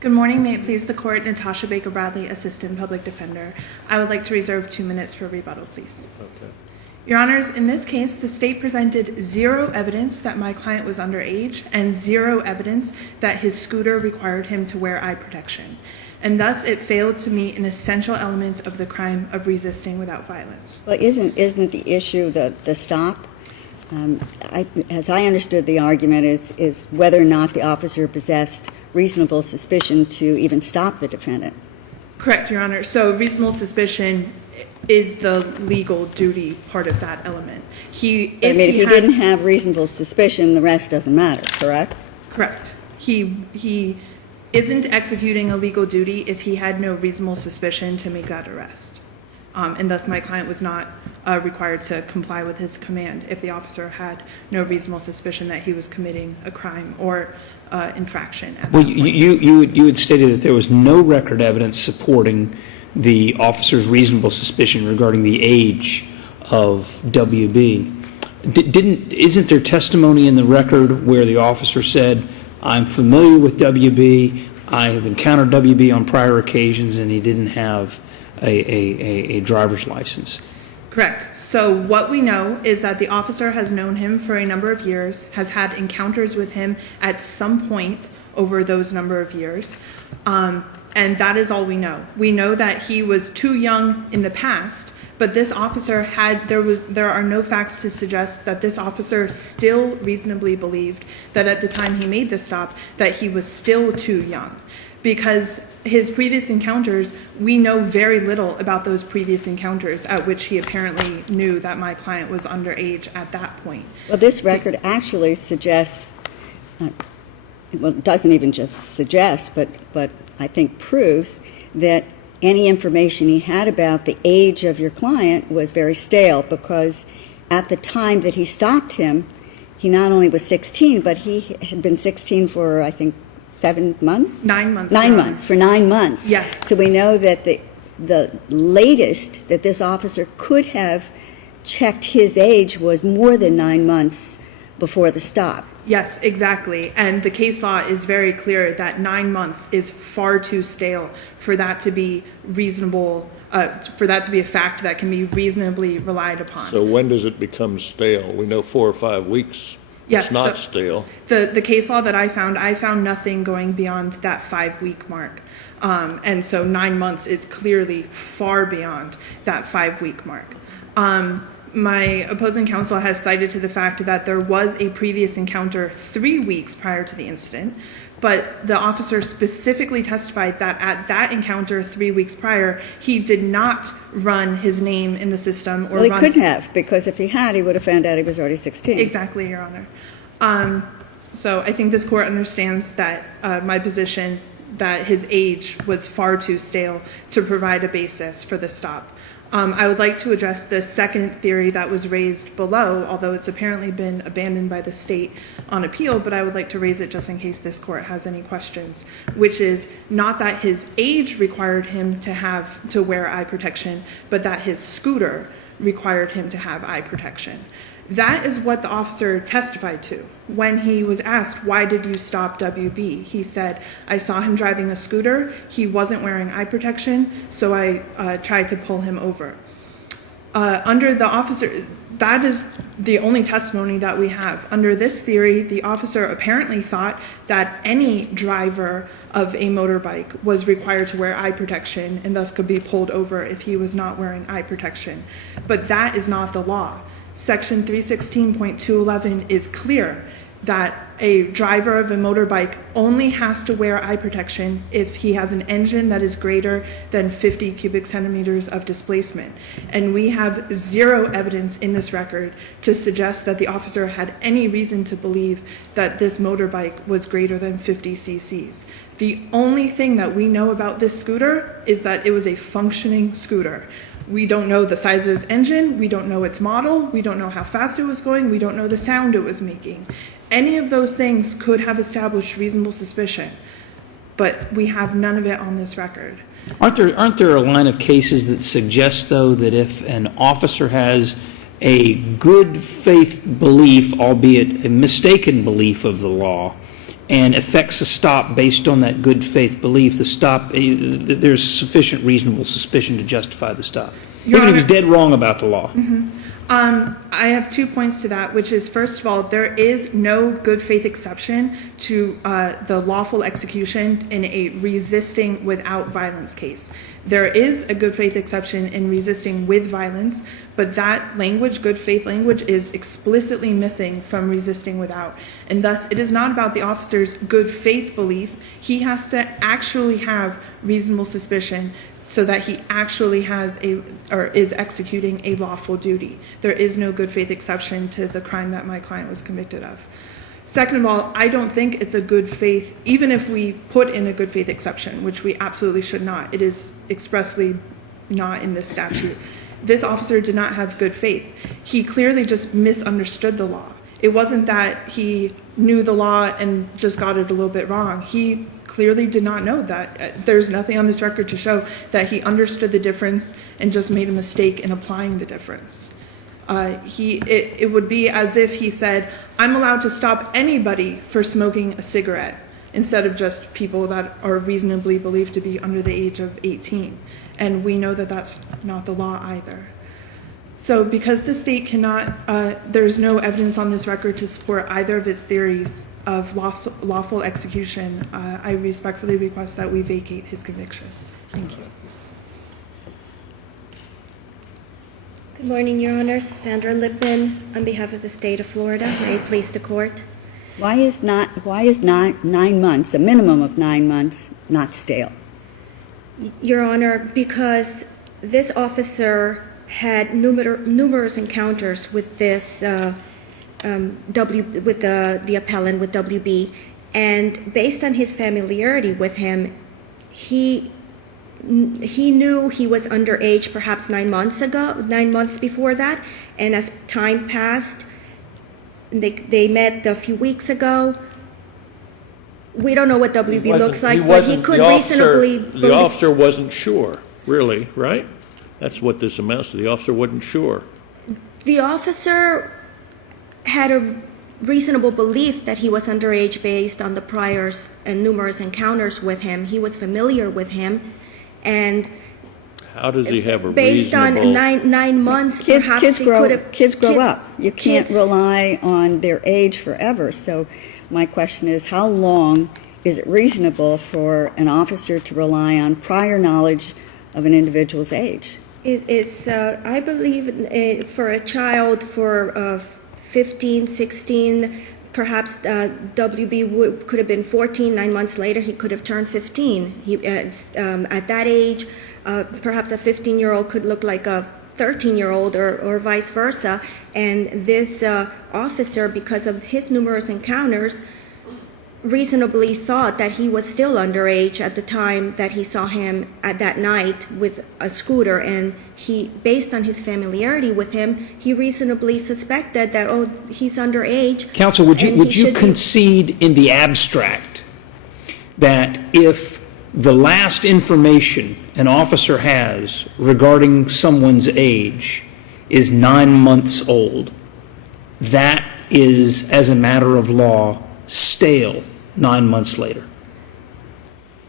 Good morning. May it please the court, Natasha Baker Bradley, Assistant Public Defender. I would like to reserve 2 minutes for rebuttal, please. Okay. Your Honors, in this case, the state presented zero evidence that my client was underage and zero evidence that his scooter required him to wear eye protection. And thus, it failed to meet an essential element of the crime of resisting without violence. Well, isn't the issue the stop? As I understood the argument is whether or not the officer possessed reasonable suspicion to even stop the defendant. Correct, Your Honor. So reasonable suspicion is the legal duty part of that element. If he didn't have reasonable suspicion, the rest doesn't matter, correct? Correct. He isn't executing a legal duty if he had no reasonable suspicion to make that arrest. And thus my client was not required to comply with his command if the officer had no reasonable suspicion that he was committing a crime or infraction at that point. You had stated that there was no record evidence supporting the officer's reasonable suspicion regarding the age of WB. Isn't there testimony in the record where the officer said, "I'm familiar with WB, I have encountered WB on prior occasions," and he didn't have a driver's license? Correct. So what we know is that the officer has known him for a number of years, has had encounters with him at some point over those number of years, and that is all we know. We know that he was too young in the past, but this officer there are no facts to suggest that this officer still reasonably believed that at the time he made the stop that he was still too young. Because his previous encounters, we know very little about those previous encounters at which he apparently knew that my client was underage at that point. Well, this record actually suggests, well, it doesn't even just suggest, but I think proves that any information he had about the age of your client was very stale, because at the time that he stopped him, he not only was 16, but he had been 16 for, I think, 7 months? 9 months. For 9 months. Yes. So we know that the latest that this officer could have checked his age was more than 9 months before the stop. Yes, exactly. And the case law is very clear that 9 months is far too stale for that to be reasonable, for that to be a fact that can be reasonably relied upon. So when does it become stale? We know 4 or 5 weeks. Yes, it's not stale. The case law that I found nothing going beyond that 5-week mark. And so 9 months is clearly far beyond that 5-week mark. My opposing counsel has cited to the fact that there was a previous encounter 3 weeks prior to the incident, but the officer specifically testified that at that encounter 3 weeks prior, he did not run his name in the system or Well, he couldn't have, because if he had, he would have found out he was already 16. Exactly, Your Honor. So I think this court understands that my position that his age was far too stale to provide a basis for the stop. I would like to address the second theory that was raised below, although it's apparently been abandoned by the state on appeal, but I would like to raise it just in case this court has any questions, which is not that his age required him to wear eye protection, but that his scooter required him to have eye protection. That is what the officer testified to. When he was asked, "Why did you stop WB?" he said, "I saw him driving a scooter. He wasn't wearing eye protection, so I tried to pull him over." Under the officer, that is the only testimony that we have. Under this theory, the officer apparently thought that any driver of a motorbike was required to wear eye protection and thus could be pulled over if he was not wearing eye protection. But that is not the law. Section 316.211 is clear that a driver of a motorbike only has to wear eye protection if he has an engine that is greater than 50 cubic centimeters of displacement. And we have zero evidence in this record to suggest that the officer had any reason to believe that this motorbike was greater than 50 cc's. The only thing that we know about this scooter is that it was a functioning scooter. We don't know the size of his engine, we don't know its model, we don't know how fast it was going, we don't know the sound it was making. Any of those things could have established reasonable suspicion, but we have none of it on this record. Aren't there a line of cases that suggest, though, that if an officer has a good faith belief, albeit a mistaken belief of the law, and effects a stop based on that good faith belief, the stop, there's sufficient reasonable suspicion to justify the stop, Your even if he's Honor- dead wrong about the law. I have 2 points to that, which is, first of all, there is no good faith exception to the lawful execution in a resisting without violence case. There is a good faith exception in resisting with violence, but that language, good faith language, is explicitly missing from resisting without. And thus, it is not about the officer's good faith belief. He has to actually have reasonable suspicion so that he actually has or is executing a lawful duty. There is no good faith exception to the crime that my client was convicted of. Second of all, I don't think it's a good faith, even if we put in a good faith exception, which we absolutely should not. It is expressly not in this statute. This officer did not have good faith. He clearly just misunderstood the law. It wasn't that he knew the law and just got it a little bit wrong. He clearly did not know that. There's nothing on this record to show that he understood the difference and just made a mistake in applying the difference. It would be as if he said, I'm allowed to stop anybody for smoking a cigarette, instead of just people that are reasonably believed to be under the age of 18. And we know that that's not the law either. So because the state cannot, there's no evidence on this record to support either of its theories of lawful execution, I respectfully request that we vacate his conviction. Thank you. Good morning, Your Honor. Sandra Lipman, on behalf of the state of Florida. May it please the court. Why is not 9 months, a minimum of 9 months, not stale? Your Honor, because this officer had numerous encounters with this the appellant, with WB, and based on his familiarity with him, he knew he was underage perhaps 9 months before that, and as time passed, they met a few weeks ago. We don't know what WB looks like, but he could reasonably believe. The officer wasn't sure, really, right? That's what this amounts to. The officer wasn't sure. The officer had a reasonable belief that he was underage based on the priors and numerous encounters with him. He was familiar with him, and How does he have a based reasonable... on nine months, perhaps Kids he grow could have... kids grow up. You can't kids- rely on their age forever. So my question is, how long is it reasonable for an officer to rely on prior knowledge of an individual's age? It's, I believe, for a child for 15, 16, perhaps WB could have been 14. 9 months later, he could have turned 15. At that age, perhaps a 15-year-old could look like a 13-year-old or vice versa. And this officer, because of his numerous encounters, reasonably thought that he was still underage at the time that he saw him at that night with a scooter, and he, based on his familiarity with him, he reasonably suspected that, oh, he's underage. Counsel, would and you he should be- concede in the abstract that if the last information an officer has regarding someone's age is 9 months old, that is, as a matter of law, stale 9 months later?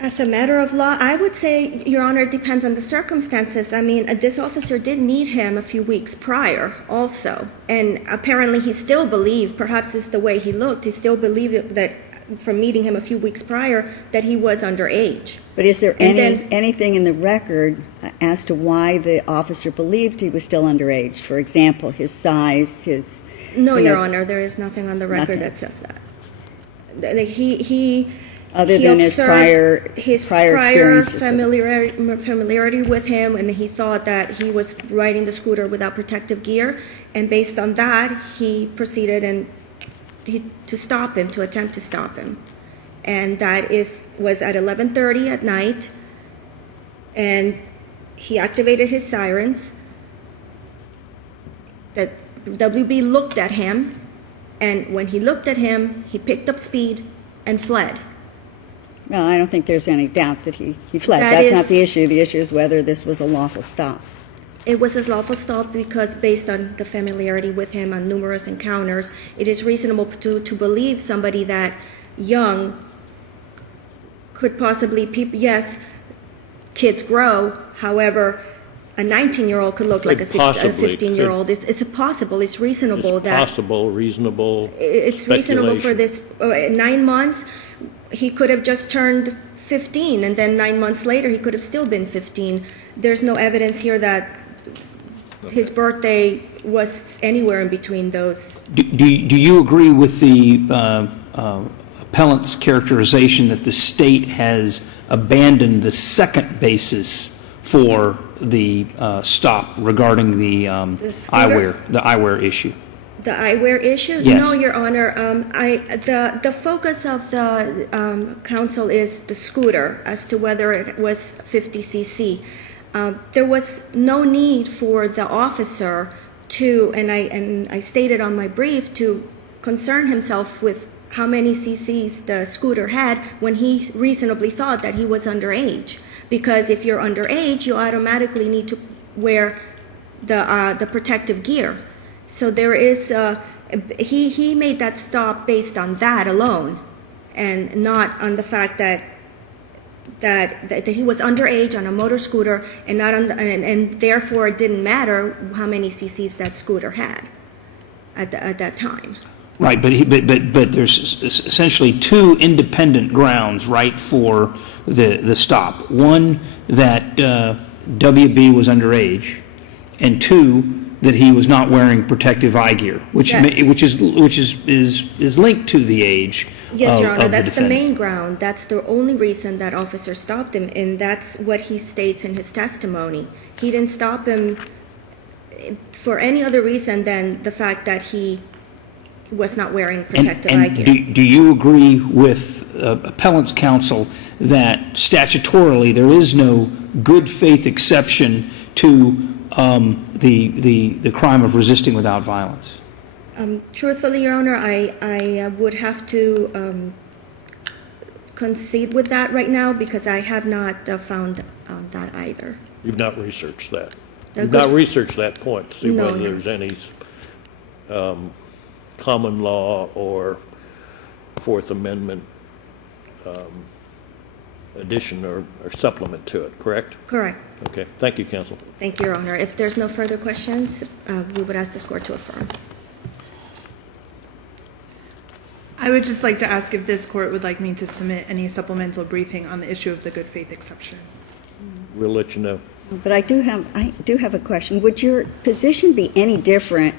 As a matter of law, I would say, Your Honor, it depends on the circumstances. I mean, this officer did meet him a few weeks prior also, and apparently he still believed, perhaps it's the way he looked, he still believed that from meeting him a few weeks prior that he was underage. But is there And then- anything in the record as to why the officer believed he was still underage? For example, his size, his... No, you Your know, Honor, there is nothing on the record Nothing. that says that. He Other he than his observed his prior experiences with him. familiarity with him, and he thought that he was riding the scooter without protective gear, and based on that, he proceeded to stop him, to attempt to stop him. And that was at 11:30 at night, and he activated his sirens. That WB looked at him, and when he looked at him, he picked up speed and fled. Well, I don't think there's any doubt that he fled. That That's is- not the issue. The issue is whether this was a lawful stop. It was a lawful stop because based on the familiarity with him on numerous encounters, it is reasonable to believe somebody that young could possibly, yes, kids grow, however, a 19-year-old could look like a Possibly. 15-year-old. It's possible, it's reasonable It's that. possible, reasonable It's reasonable for speculation. this, 9 months, he could have just turned 15, and then 9 months later, he could have still been 15. There's no evidence here that his birthday was anywhere in between those. Do you agree with the appellant's characterization that the state has abandoned the second basis for the stop regarding the scooter? eyewear issue? The eyewear issue? Yes. No, Your Honor. The focus of the council is the scooter as to whether it was 50 cc. There was no need for the officer to, and I stated on my brief, to concern himself with how many cc's the scooter had when he reasonably thought that he was underage. Because if you're underage, you automatically need to wear the protective gear. So there is, he made that stop based on that alone, and not on the fact that he was underage on a motor scooter, and not on, and therefore it didn't matter how many cc's that scooter had at that time. Right, but there's essentially two independent grounds, right, for the stop. One, that WB was underage, and two, that he was not wearing protective eye gear, which Yes. is linked to the age. Yes, Your of Honor, the that's the defendant. main ground. That's the only reason that officer stopped him, and that's what he states in his testimony. He didn't stop him for any other reason than the fact that he was not wearing protective eye gear. Do you agree with appellant's counsel that statutorily there is no good faith exception to the crime of resisting without violence? Truthfully, Your Honor, I would have to concede with that right now because I have not found that either. You've not researched that. The You've good- not researched that point to see No, whether no. there's any common law or Fourth Amendment addition or supplement to it, correct? Correct. Okay, thank you, counsel. Thank you, Your Honor. If there's no further questions, we would ask this court to affirm. I would just like to ask if this court would like me to submit any supplemental briefing on the issue of the good faith exception. We'll let you know. But I do have a question. Would your position be any different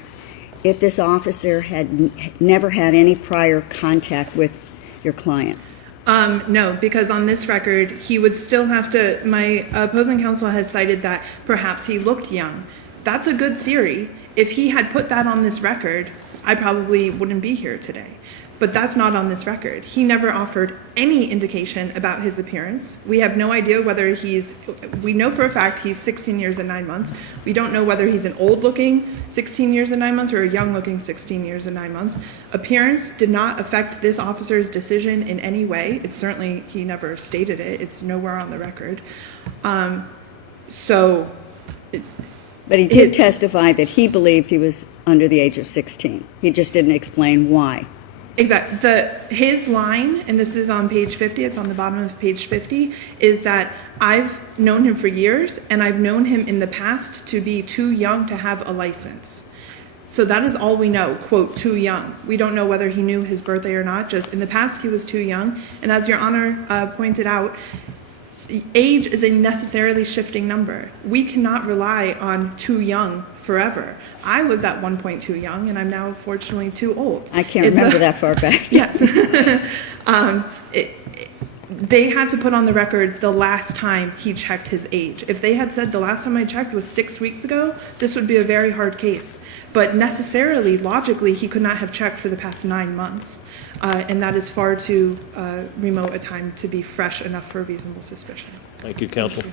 if this officer had never had any prior contact with your client? No, because on this record, he would still have to, my opposing counsel has cited that perhaps he looked young. That's a good theory. If he had put that on this record, I probably wouldn't be here today. But that's not on this record. He never offered any indication about his appearance. We have no idea whether we know for a fact he's 16 years and 9 months. We don't know whether he's an old-looking 16 years and 9 months or a young-looking 16 years and 9 months. Appearance did not affect this officer's decision in any way. It's certainly, he never stated it. It's nowhere on the record. But he did testify that he believed he was under the age of 16. He just didn't explain why. Exactly. His line, and this is on page 50, it's on the bottom of page 50, is that I've known him for years, and I've known him in the past to be too young to have a license. So that is all we know, quote, too young. We don't know whether he knew his birthday or not, just in the past he was too young. And as Your Honor pointed out, age is a necessarily shifting number. We cannot rely on too young forever. I was at one point too young, and I'm now fortunately too old. I can't remember that far back. Yes. They had to put on the record the last time he checked his age. If they had said the last time I checked was 6 weeks ago, this would be a very hard case. But necessarily, logically, he could not have checked for the past 9 months. And that is far too remote a time to be fresh enough for reasonable suspicion. Thank you, counsel.